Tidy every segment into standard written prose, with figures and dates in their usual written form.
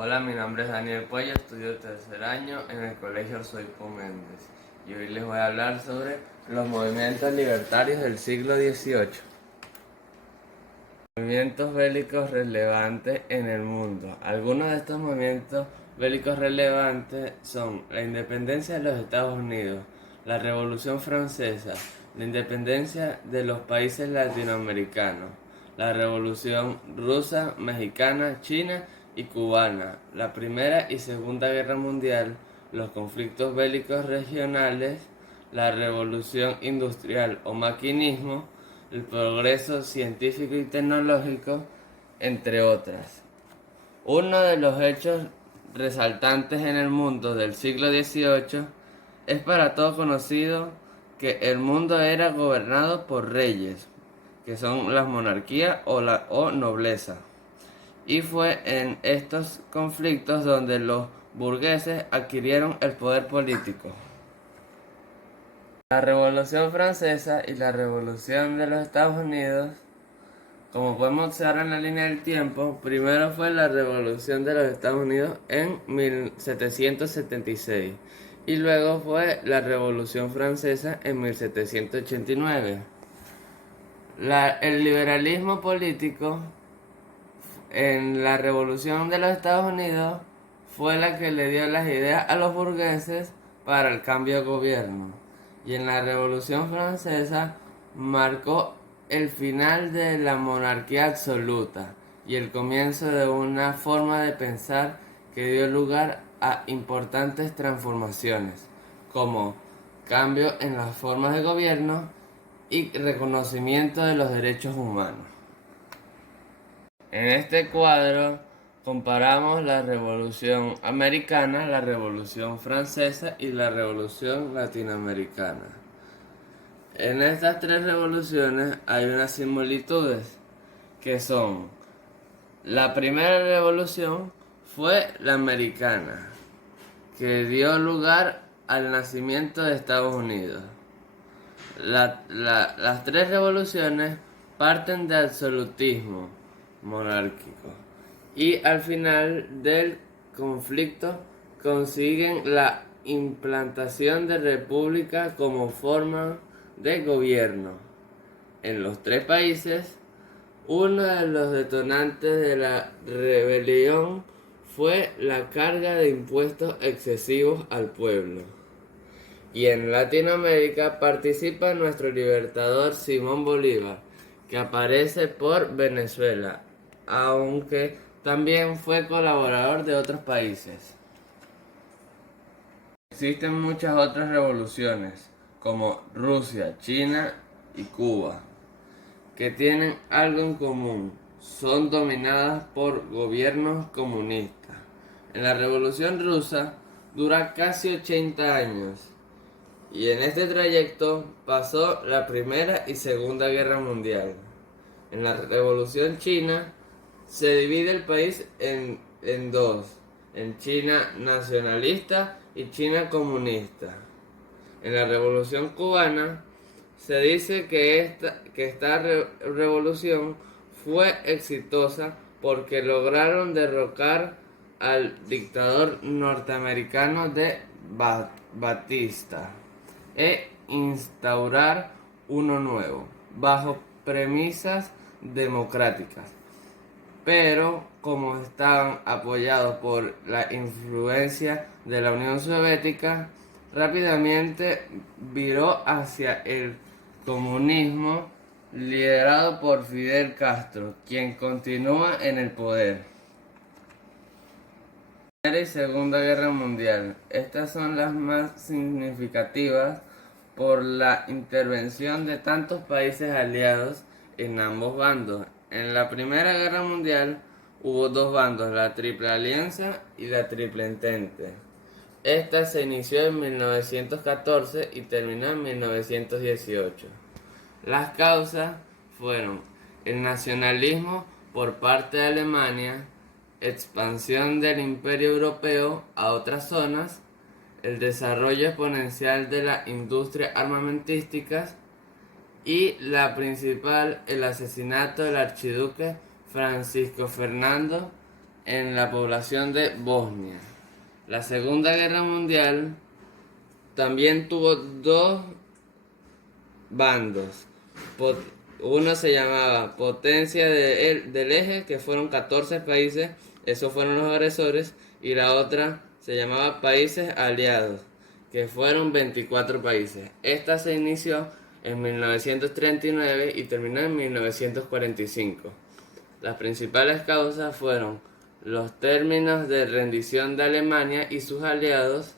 Hola, mi nombre es Daniel Puello, estudio tercer año en el Colegio Soypo Méndez y hoy les voy a hablar sobre los movimientos libertarios del siglo XVIII. Movimientos bélicos relevantes en el mundo. Algunos de estos movimientos bélicos relevantes son la independencia de los Estados Unidos, la Revolución Francesa, la independencia de los países latinoamericanos, la Revolución Rusa, Mexicana, China y Cubana, la Primera y Segunda Guerra Mundial, los conflictos bélicos regionales, la Revolución Industrial o Maquinismo, el progreso científico y tecnológico, entre otras. Uno de los hechos resaltantes en el mundo del siglo XVIII es para todos conocido que el mundo era gobernado por reyes, que son las monarquías o nobleza. Y fue en estos conflictos donde los burgueses adquirieron el poder político. La Revolución Francesa y la Revolución de los Estados Unidos, como podemos observar en la línea del tiempo, primero fue la Revolución de los Estados Unidos en 1776 y luego fue la Revolución Francesa en 1789. El liberalismo político en la Revolución de los Estados Unidos fue la que le dio las ideas a los burgueses para el cambio de gobierno. Y en la Revolución Francesa marcó el final de la monarquía absoluta y el comienzo de una forma de pensar que dio lugar a importantes transformaciones, como cambio en las formas de gobierno y reconocimiento de los derechos humanos. En este cuadro comparamos la Revolución Americana, la Revolución Francesa y la Revolución Latinoamericana. En estas tres revoluciones hay unas similitudes que son: la primera revolución fue la americana, que dio lugar al nacimiento de Estados Unidos. Las tres revoluciones parten del absolutismo monárquico y al final del conflicto consiguen la implantación de república como forma de gobierno. En los tres países, uno de los detonantes de la rebelión fue la carga de impuestos excesivos al pueblo. Y en Latinoamérica participa nuestro libertador Simón Bolívar, que aparece por Venezuela, aunque también fue colaborador de otros países. Existen muchas otras revoluciones, como Rusia, China y Cuba, que tienen algo en común: son dominadas por gobiernos comunistas. En la Revolución Rusa dura casi 80 años. Y en este trayecto pasó la Primera y Segunda Guerra Mundial. En la Revolución China se divide el país en dos, en China nacionalista y China comunista. En la Revolución Cubana se dice que esta revolución fue exitosa porque lograron derrocar al dictador norteamericano de Batista e instaurar uno nuevo, bajo premisas democráticas. Pero como estaban apoyados por la influencia de la Unión Soviética, rápidamente viró hacia el comunismo liderado por Fidel Castro, quien continúa en el poder. Primera y Segunda Guerra Mundial. Estas son las más significativas por la intervención de tantos países aliados en ambos bandos. En la Primera Guerra Mundial hubo dos bandos, la Triple Alianza y la Triple Entente. Esta se inició en 1914 y terminó en 1918. Las causas fueron el nacionalismo por parte de Alemania, expansión del Imperio Europeo a otras zonas, el desarrollo exponencial de las industrias armamentísticas y la principal, el asesinato del archiduque Francisco Fernando en la población de Bosnia. La Segunda Guerra Mundial también tuvo dos bandos. Uno se llamaba Potencia del Eje, que fueron 14 países, esos fueron los agresores, y la otra se llamaba Países Aliados, que fueron 24 países. Esta se inició en 1939 y terminó en 1945. Las principales causas fueron los términos de rendición de Alemania y sus aliados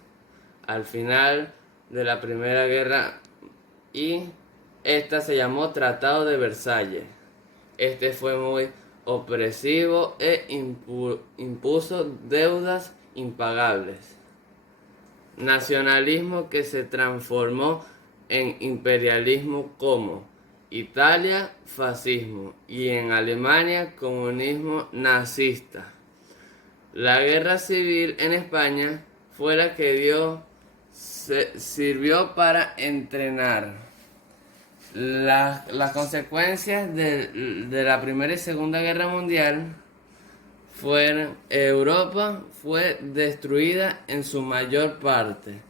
al final de la Primera Guerra, y esta se llamó Tratado de Versalles. Este fue muy opresivo e impuso deudas impagables. Nacionalismo que se transformó en imperialismo, como Italia, fascismo, y en Alemania, comunismo nazista. La guerra civil en España fue la que sirvió para entrenar. Las consecuencias de la Primera y Segunda Guerra Mundial fueron: Europa fue destruida en su mayor parte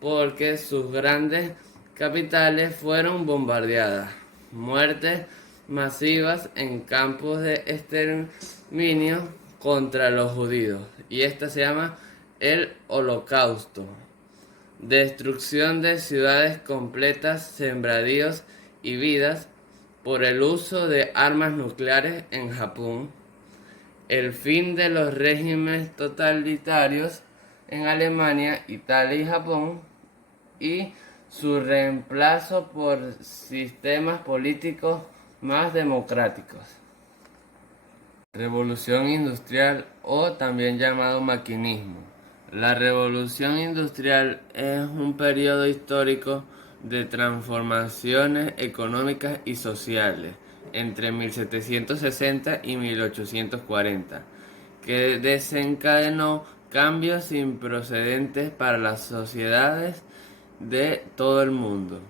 porque sus grandes capitales fueron bombardeadas, muertes masivas en campos de exterminio contra los judíos, y esta se llama el Holocausto. Destrucción de ciudades completas, sembradíos y vidas por el uso de armas nucleares en Japón. El fin de los regímenes totalitarios en Alemania, Italia y Japón, y su reemplazo por sistemas políticos más democráticos. Revolución industrial, o también llamado maquinismo. La revolución industrial es un periodo histórico de transformaciones económicas y sociales entre 1760 y 1840, que desencadenó cambios sin precedentes para las sociedades de todo el mundo.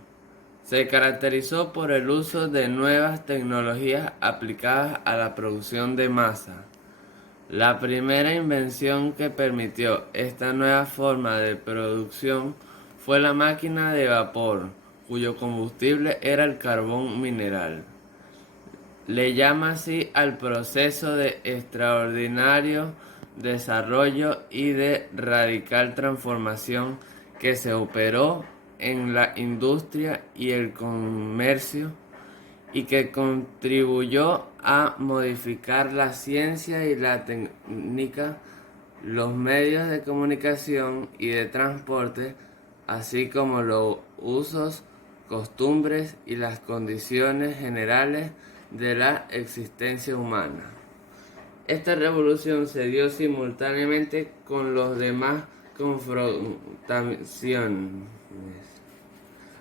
Se caracterizó por el uso de nuevas tecnologías aplicadas a la producción de masa. La primera invención que permitió esta nueva forma de producción fue la máquina de vapor, cuyo combustible era el carbón mineral. Le llama así al proceso de extraordinario desarrollo y de radical transformación que se operó en la industria y el comercio, y que contribuyó a modificar la ciencia y la técnica, los medios de comunicación y de transporte, así como los usos, costumbres y las condiciones generales de la existencia humana. Esta revolución se dio simultáneamente con los demás confrontaciones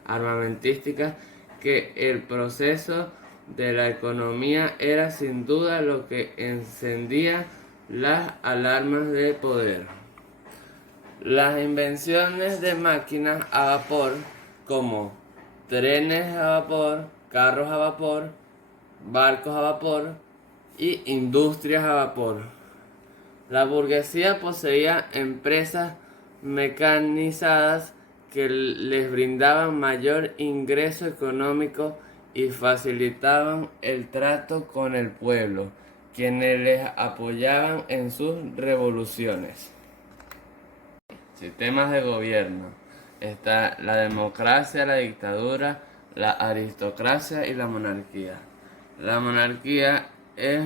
armamentísticas, que el proceso de la economía era sin duda lo que encendía las alarmas de poder. Las invenciones de máquinas a vapor, como trenes a vapor, carros a vapor, barcos a vapor y industrias a vapor. La burguesía poseía empresas mecanizadas que les brindaban mayor ingreso económico y facilitaban el trato con el pueblo, quienes les apoyaban en sus revoluciones. Sistemas de gobierno. Está la democracia, la dictadura, la aristocracia y la monarquía. La monarquía es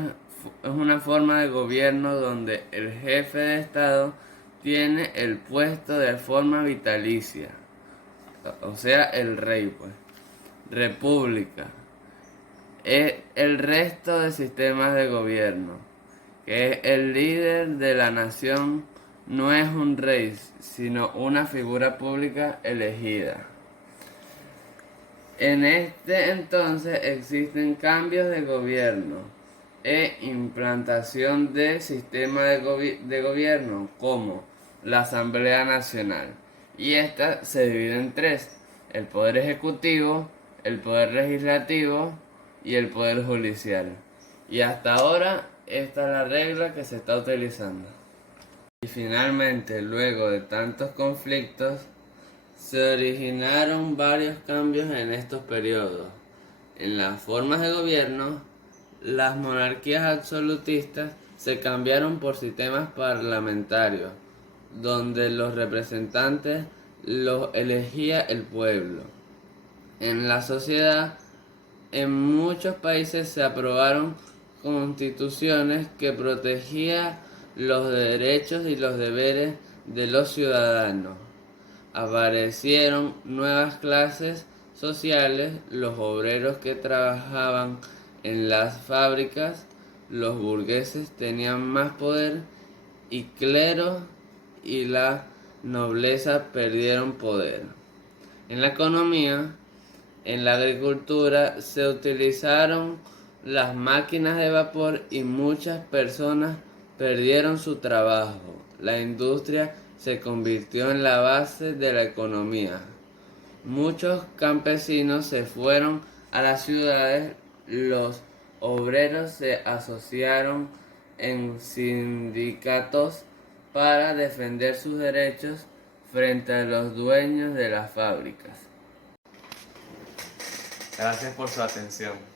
una forma de gobierno donde el jefe de Estado tiene el puesto de forma vitalicia, o sea, el rey, pues. República es el resto de sistemas de gobierno, que es el líder de la nación, no es un rey, sino una figura pública elegida. En este entonces existen cambios de gobierno e implantación del sistema de gobierno, como la Asamblea Nacional, y esta se divide en tres: el poder ejecutivo, el poder legislativo y el poder judicial. Y hasta ahora esta es la regla que se está utilizando. Y finalmente, luego de tantos conflictos, se originaron varios cambios en estos periodos. En las formas de gobierno, las monarquías absolutistas se cambiaron por sistemas parlamentarios, donde los representantes los elegía el pueblo. En la sociedad, en muchos países se aprobaron constituciones que protegían los derechos y los deberes de los ciudadanos. Aparecieron nuevas clases sociales, los obreros que trabajaban en las fábricas, los burgueses tenían más poder y clero y la nobleza perdieron poder. En la economía, en la agricultura se utilizaron las máquinas de vapor y muchas personas perdieron su trabajo. La industria se convirtió en la base de la economía. Muchos campesinos se fueron a las ciudades, los obreros se asociaron en sindicatos para defender sus derechos frente a los dueños de las fábricas. Gracias por su atención.